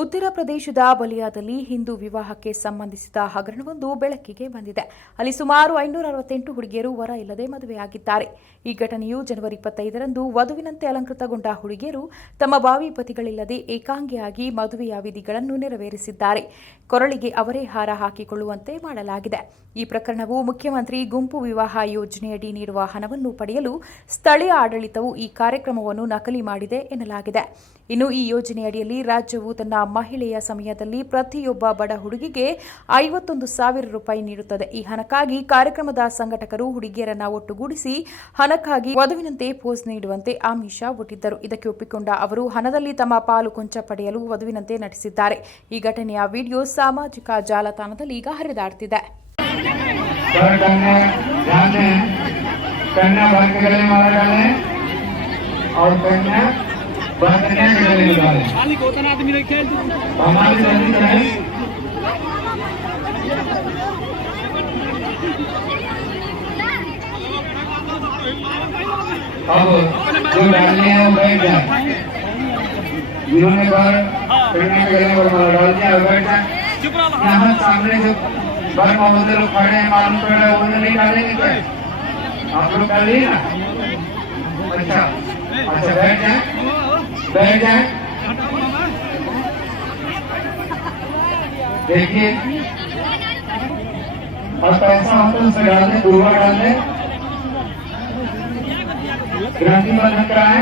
ಉತ್ತರ ಪ್ರದೇಶದ ಬಲಿಯಾದಲ್ಲಿ ಹಿಂದೂ ವಿವಾಹಕ್ಕೆ ಸಂಬಂಧಿಸಿದ ಹಗರಣವೊಂದು ಬೆಳಕಿಗೆ ಬಂದಿದೆ. ಅಲ್ಲಿ ಸುಮಾರು 568 ಹುಡುಗಿಯರು ವರ ಇಲ್ಲದೆ ಮದುವೆಯಾಗಿದ್ದಾರೆ. ಈ ಘಟನೆಯು ಜನವರಿ 25ರಂದು ವಧುವಿನಂತೆ ಅಲಂಕೃತಗೊಂಡ ಹುಡುಗಿಯರು ತಮ್ಮ ಭಾವಿ ಪತಿಗಳಿಲ್ಲದೆ ಏಕಾಂಗಿಯಾಗಿ ಮದುವೆಯ ವಿಧಿಗಳನ್ನು ನೆರವೇರಿಸಿದ್ದಾರೆ. ಕೊರಳಿಗೆ ಅವರೇ ಹಾರ ಹಾಕಿಕೊಳ್ಳುವಂತೆ ಮಾಡಲಾಗಿದೆ. ಈ ಪ್ರಕರಣವು ಮುಖ್ಯಮಂತ್ರಿ ಗುಂಪು ವಿವಾಹ ಯೋಜನೆಯಡಿ ನೀಡುವ ಹಣವನ್ನು ಪಡೆಯಲು ಸ್ಥಳೀಯ ಆಡಳಿತವು ಈ ಕಾರ್ಯಕ್ರಮವನ್ನು ನಕಲಿ ಮಾಡಿದೆ ಎನ್ನಲಾಗಿದೆ. ಇನ್ನು ಈ ಯೋಜನೆಯಡಿಯಲ್ಲಿ ರಾಜ್ಯವು ತನ್ನ ಮಹಿಳೆಯ ಸಮಯದಲ್ಲಿ ಪ್ರತಿಯೊಬ್ಬ ಬಡ ಹುಡುಗಿಗೆ 51,000 ರೂಪಾಯಿ ನೀಡುತ್ತದೆ. ಈ ಹಣಕ್ಕಾಗಿ ಕಾರ್ಯಕ್ರಮದ ಸಂಘಟಕರು ಹುಡುಗಿಯರನ್ನ ಒಟ್ಟುಗೂಡಿಸಿ ಹಣಕ್ಕಾಗಿ ವಧುವಿನಂತೆ ಪೋಸ್ ನೀಡುವಂತೆ ಆಮಿಷ ಒಡ್ಡಿದ್ದರು. ಇದಕ್ಕೆ ಒಪ್ಪಿಕೊಂಡ ಅವರು ಹಣದಲ್ಲಿ ತಮ್ಮ ಪಾಲು ಕೊಂಚ ಪಡೆಯಲು ವಧುವಿನಂತೆ ನಟಿಸಿದ್ದಾರೆ. ಈ ಘಟನೆಯ ವಿಡಿಯೋ ಸಾಮಾಜಿಕ ಜಾಲತಾಣದಲ್ಲಿ ಈಗ ಹರಿದಾಡ್ತಿದೆ. अब जो डालने हैं वो बैठ जाए, जिन्होंने बार करने के लिए वो डाल दिया बैठ जाए। यहाँ सामने जो बर महोदय लोग खड़े हैं मालूम पड़ रहा है उन्हें नहीं डालेंगे क्या? आप लोग डालिए ना। अच्छा अच्छा बैठ जाए बैठ जाए। देखिए और पैसा होता है उसे डाल दे, गुरुआ डाल दे, ग्रंथि बंधन कराए।